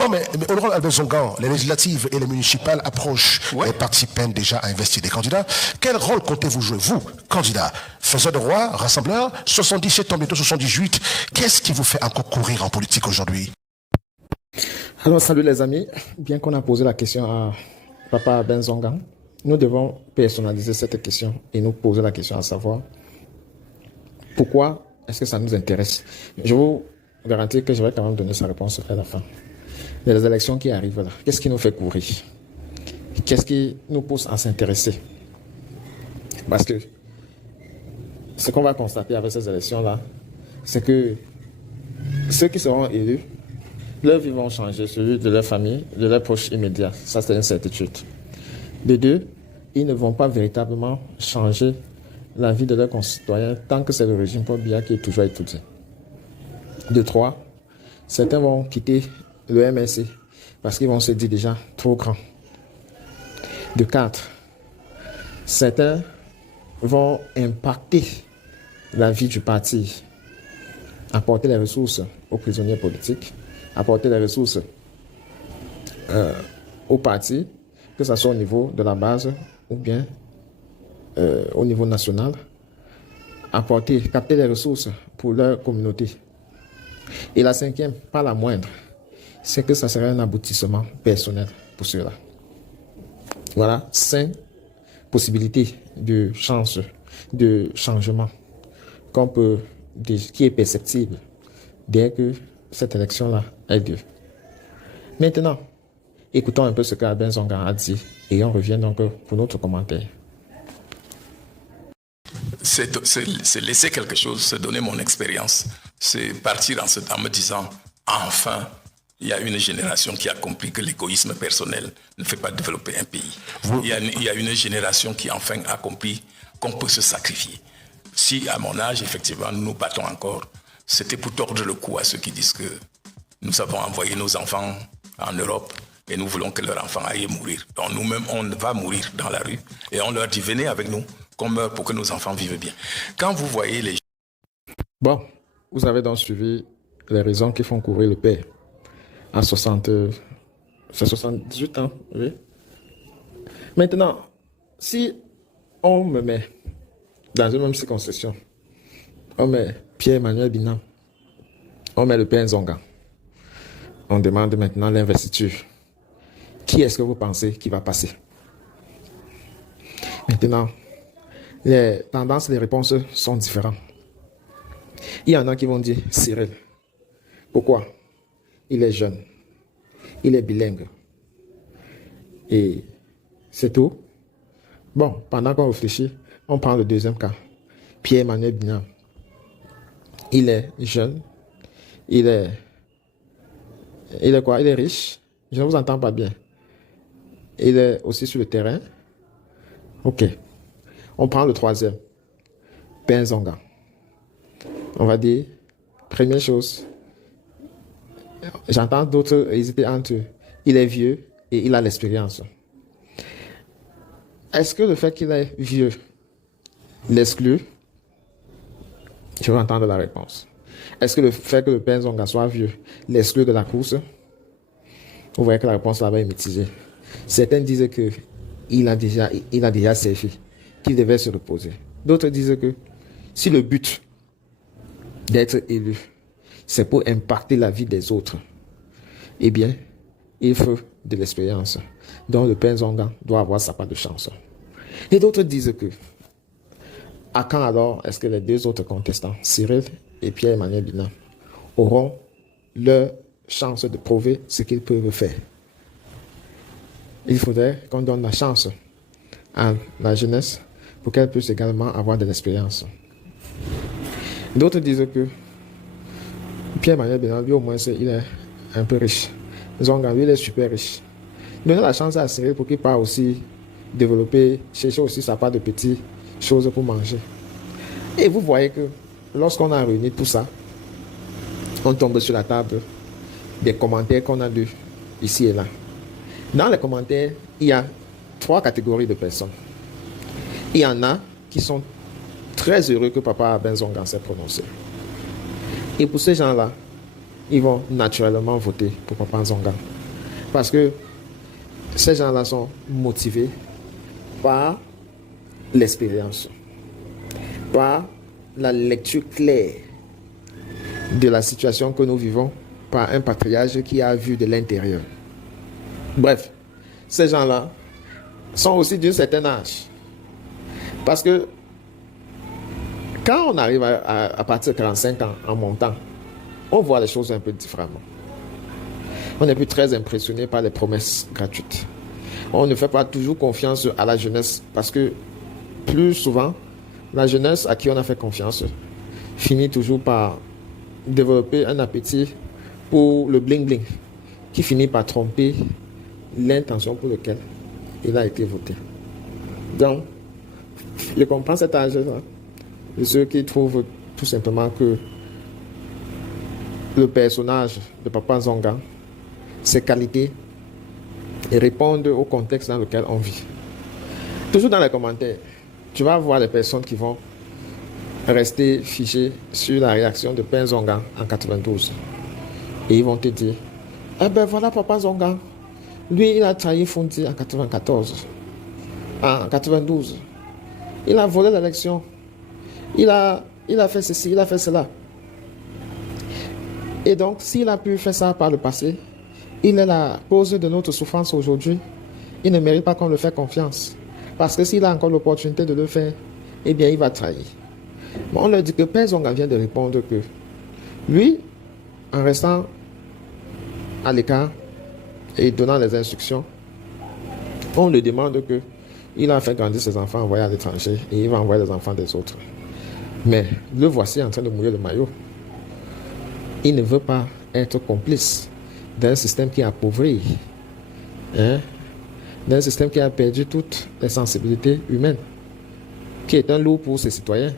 Non, mais Honorable Albert Zongan, les législatives et les municipales approchent. Ouais. Les partis peinent déjà à investir des candidats. Quel rôle comptez-vous jouer, vous, candidats, faiseurs de roi, rassembleurs, 77 ans, bientôt 78? Qu'est-ce qui vous fait encore courir en politique aujourd'hui? Alors, salut les amis. Bien qu'on a posé la question à Papa Ben Zongan, nous devons personnaliser cette question et nous poser la question à savoir pourquoi est-ce que ça nous intéresse. Je vous garantis que je vais quand même donner sa réponse à la fin. Les élections qui arrivent là, qu'est-ce qui nous fait courir? Qu'est-ce qui nous pousse à s'intéresser? Parce que ce qu'on va constater avec ces élections-là, c'est que ceux qui seront élus, leurs vies vont changer, celui de leur famille, de leurs proches immédiats. Ça, c'est une certitude. De deux, ils ne vont pas véritablement changer la vie de leurs concitoyens tant que c'est le régime Paul Biya qui est toujours étudié. De trois, certains vont quitter le MSC parce qu'ils vont se dire déjà trop grands. De quatre, certains vont impacter la vie du parti, apporter les ressources aux prisonniers politiques, apporter les ressources au parti, que ce soit au niveau de la base ou bien au niveau national, capter les ressources pour leur communauté. Et la cinquième, pas la moindre, c'est que ça serait un aboutissement personnel pour ceux-là. Voilà 5 possibilités de chance, de changement qui est perceptible dès que cette élection-là a lieu. Maintenant, écoutons un peu ce qu'Albert Zongan a dit et on revient donc pour notre commentaire. C'est laisser quelque chose, c'est donner mon expérience. C'est partir en me disant, enfin, il y a une génération qui a compris que l'égoïsme personnel ne fait pas développer un pays. Il y a une génération qui enfin a compris qu'on peut se sacrifier. Si à mon âge, effectivement, nous nous battons encore, c'était pour tordre le cou à ceux qui disent que nous avons envoyé nos enfants en Europe et nous voulons que leurs enfants aillent mourir. Donc nous-mêmes, on va mourir dans la rue et on leur dit, venez avec nous, qu'on meurt pour que nos enfants vivent bien. Quand vous voyez les... Bon, vous avez donc suivi les raisons qui font courir le père à 78 ans, oui. Maintenant, si on me met dans une même circonscription, on met Pierre-Emmanuel Binam, on met le père Zongan, on demande maintenant l'investiture. Qui est-ce que vous pensez qui va passer? Maintenant, les tendances, les réponses sont différentes. Il y en a qui vont dire Cyril. Pourquoi? Il est jeune. Il est bilingue. Et c'est tout. Bon, pendant qu'on réfléchit, on prend le deuxième cas. Pierre-Emmanuel Binam. Il est jeune. Il est quoi? Il est riche. Je ne vous entends pas bien. Il est aussi sur le terrain. Ok. On prend le troisième. Ben Zongan. On va dire, première chose, j'entends d'autres hésiter entre eux. Il est vieux et il a l'expérience. Est-ce que le fait qu'il est vieux l'exclut? Je veux entendre la réponse. Est-ce que le fait que le Ben Zongan soit vieux l'exclut de la course? Vous voyez que la réponse là-bas est mitigée. Certains disent qu'il a déjà servi, qu'il devait se reposer. D'autres disent que si le but d'être élu, c'est pour impacter la vie des autres, eh bien, il faut de l'expérience. Donc le père Zongan doit avoir sa part de chance. Et d'autres disent que, à quand alors est-ce que les deux autres contestants, Cyril et Pierre-Emmanuel Binam, auront leur chance de prouver ce qu'ils peuvent faire? Il faudrait qu'on donne la chance à la jeunesse pour qu'elle puisse également avoir de l'expérience. D'autres disent que Pierre-Emmanuel Binam, lui au moins, il est un peu riche. Zongan, lui, il est super riche. Donnez la chance à Cyril pour qu'il puisse aussi développer, chercher aussi sa part de petites choses pour manger. Et vous voyez que lorsqu'on a réuni tout ça, on tombe sur la table des commentaires qu'on a lus ici et là. Dans les commentaires, il y a 3 catégories de personnes. Il y en a qui sont très heureux que Papa Ben Zongan s'est prononcé. Et pour ces gens-là, ils vont naturellement voter pour Papa Nzonga. Parce que ces gens-là sont motivés par l'expérience, par la lecture claire de la situation que nous vivons, par un patriarche qui a vu de l'intérieur. Bref, ces gens-là sont aussi d'un certain âge. Parce que quand on arrive à partir de 45 ans en montant, on voit les choses un peu différemment. On n'est plus très impressionné par les promesses gratuites. On ne fait pas toujours confiance à la jeunesse parce que plus souvent, la jeunesse à qui on a fait confiance finit toujours par développer un appétit pour le bling-bling qui finit par tromper l'intention pour laquelle il a été voté. Donc, je comprends cet âge-là de ceux qui trouvent tout simplement que le personnage de Papa Nzonga, ses qualités, répondent au contexte dans lequel on vit. Toujours dans les commentaires, tu vas voir les personnes qui vont rester figées sur la réaction de Père Nzonga en 92. Et ils vont te dire, eh ben voilà Papa Nzonga, lui il a trahi Fondi en 94, en 92. Il a volé l'élection. Il a fait ceci, il a fait cela. Et donc, s'il a pu faire ça par le passé, il est la cause de notre souffrance aujourd'hui. Il ne mérite pas qu'on le fasse confiance. Parce que s'il a encore l'opportunité de le faire, eh bien, il va trahir. Bon, on leur dit que Père Nzonga vient de répondre que lui, en restant à l'écart et donnant les instructions, on lui demande que il a fait grandir ses enfants envoyés à l'étranger et il va envoyer les enfants des autres. Mais le voici en train de mouiller le maillot. Il ne veut pas être complice d'un système qui a appauvri, d'un système qui a perdu toutes les sensibilités humaines, qui est un lourd pour ses citoyens.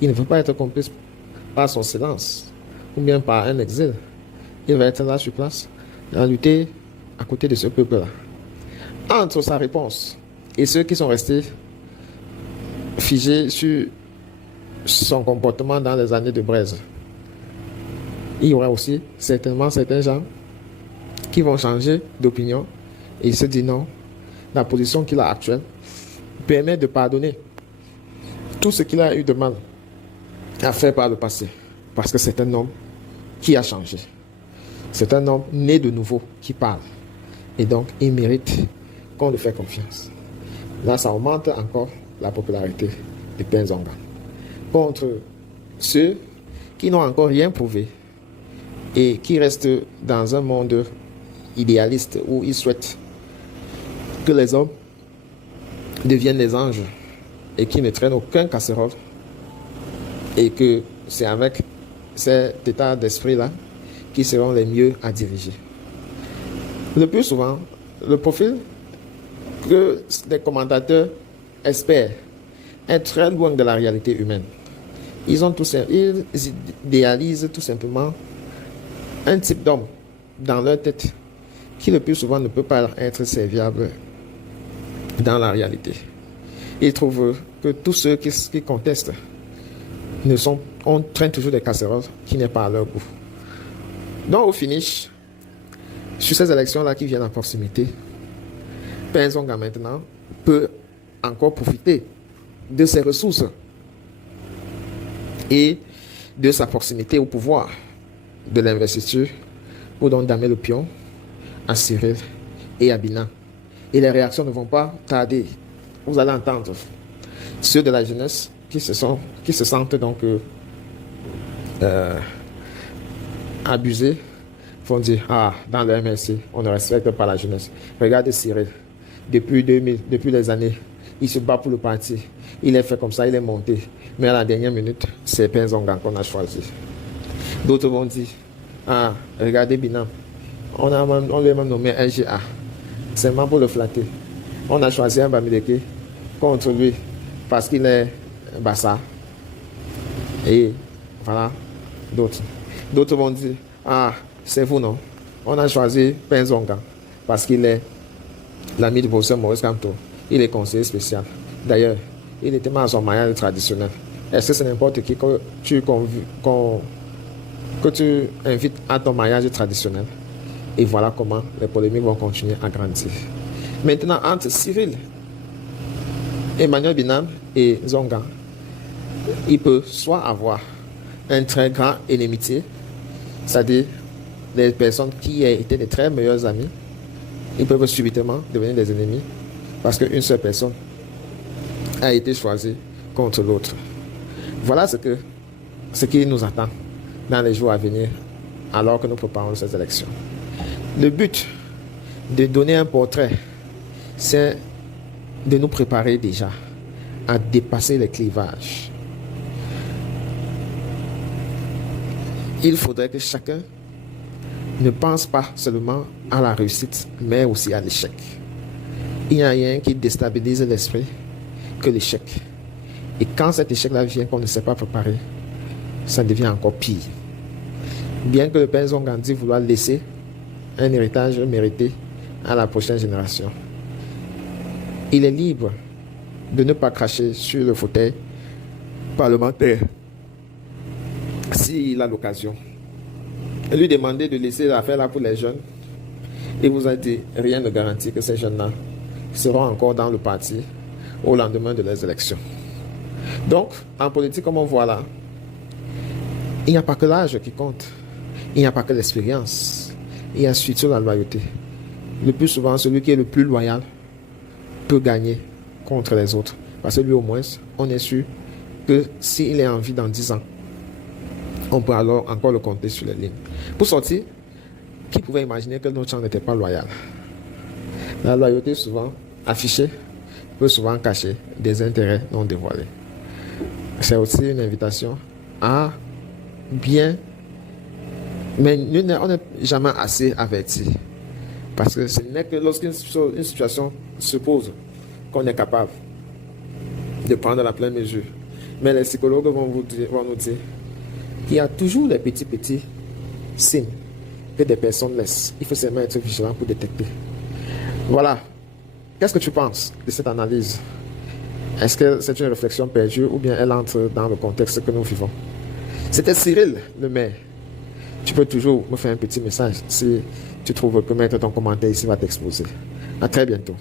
Il ne veut pas être complice par son silence ou bien par un exil. Il va être là sur place à lutter à côté de ce peuple-là. Entre sa réponse et ceux qui sont restés figés sur son comportement dans les années de braise, il y aura aussi certainement certains gens qui vont changer d'opinion et se dire non, la position qu'il a actuelle permet de pardonner tout ce qu'il a eu de mal à faire par le passé, parce que c'est un homme qui a changé. C'est un homme né de nouveau qui parle. Et donc, il mérite qu'on lui fait confiance. Là, ça augmente encore la popularité de Père Nzonga. Contre ceux qui n'ont encore rien prouvé et qui restent dans un monde idéaliste où ils souhaitent que les hommes deviennent les anges et qui ne traînent aucun casserole, et que c'est avec cet état d'esprit-là qui seront les mieux à diriger. Le plus souvent, le profil que les commentateurs espèrent est très loin de la réalité humaine. Ils idéalisent tout simplement un type d'homme dans leur tête qui le plus souvent ne peut pas être serviable dans la réalité. Ils trouvent que tous ceux qui contestent traînent toujours des casseroles qui n'est pas à leur goût. Donc au finish, sur ces élections-là qui viennent à proximité, Père Nzonga maintenant peut encore profiter de ses ressources et de sa proximité au pouvoir, de l'investiture, pour donc damer le pion à Cyril et à Binan. Et les réactions ne vont pas tarder. Vous allez entendre ceux de la jeunesse qui se sentent donc abusés, vont dire, dans le MSC, on ne respecte pas la jeunesse. Regardez Cyril, depuis les années, il se bat pour le parti. Il est fait comme ça, il est monté. Mais à la dernière minute, c'est Père Nzonga qu'on a choisi. D'autres vont dire, regardez Binam, on lui a même nommé LGA, seulement pour le flatter. On a choisi un Bamileke contre lui parce qu'il est Bassa. Et voilà, d'autres vont dire, c'est vous non, on a choisi Père Nzonga parce qu'il est l'ami du professeur Maurice Kamto. Il est conseiller spécial. D'ailleurs, il était mal à son mariage traditionnel. Est-ce que c'est n'importe qui que tu que tu invites à ton mariage traditionnel. Et voilà comment les polémiques vont continuer à grandir. Maintenant, entre Cyril, Emmanuel Binam et Zonga, il peut soit avoir un très grand inimitié, c'est-à-dire des personnes qui étaient des très meilleurs amis, ils peuvent subitement devenir des ennemis parce qu'une seule personne a été choisie contre l'autre. Voilà ce qui nous attend dans les jours à venir alors que nous préparons ces élections. Le but de donner un portrait, c'est de nous préparer déjà à dépasser les clivages. Il faudrait que chacun ne pense pas seulement à la réussite, mais aussi à l'échec. Il n'y a rien qui déstabilise l'esprit que l'échec. Et quand cet échec-là vient qu'on ne sait pas préparer, ça devient encore pire. Bien que le père Zonga dit vouloir laisser un héritage mérité à la prochaine génération, il est libre de ne pas cracher sur le fauteuil parlementaire s'il a l'occasion. Lui demander de laisser l'affaire là pour les jeunes, il vous a dit rien ne garantit que ces jeunes-là seront encore dans le parti au lendemain de leurs élections. Donc, en politique, comme on voit là, il n'y a pas que l'âge qui compte, il n'y a pas que l'expérience, il y a surtout la loyauté. Le plus souvent, celui qui est le plus loyal peut gagner contre les autres. Parce que lui, au moins, on est sûr que s'il est en vie dans 10 ans, on peut alors encore le compter sur les lignes. Pour sortir, qui pouvait imaginer que notre champ n'était pas loyal? La loyauté, souvent affichée, peut souvent cacher des intérêts non dévoilés. C'est aussi une invitation à bien... Mais on n'est jamais assez averti. Parce que ce n'est que lorsqu'une situation se pose qu'on est capable de prendre la pleine mesure. Mais les psychologues vont nous dire qu'il y a toujours les petits signes que des personnes laissent. Il faut seulement être vigilant pour détecter. Voilà. Qu'est-ce que tu penses de cette analyse? Est-ce que c'est une réflexion perdue ou bien elle entre dans le contexte que nous vivons? C'était Cyril, le maire. Tu peux toujours me faire un petit message si tu trouves que mettre ton commentaire ici va t'exposer. À très bientôt.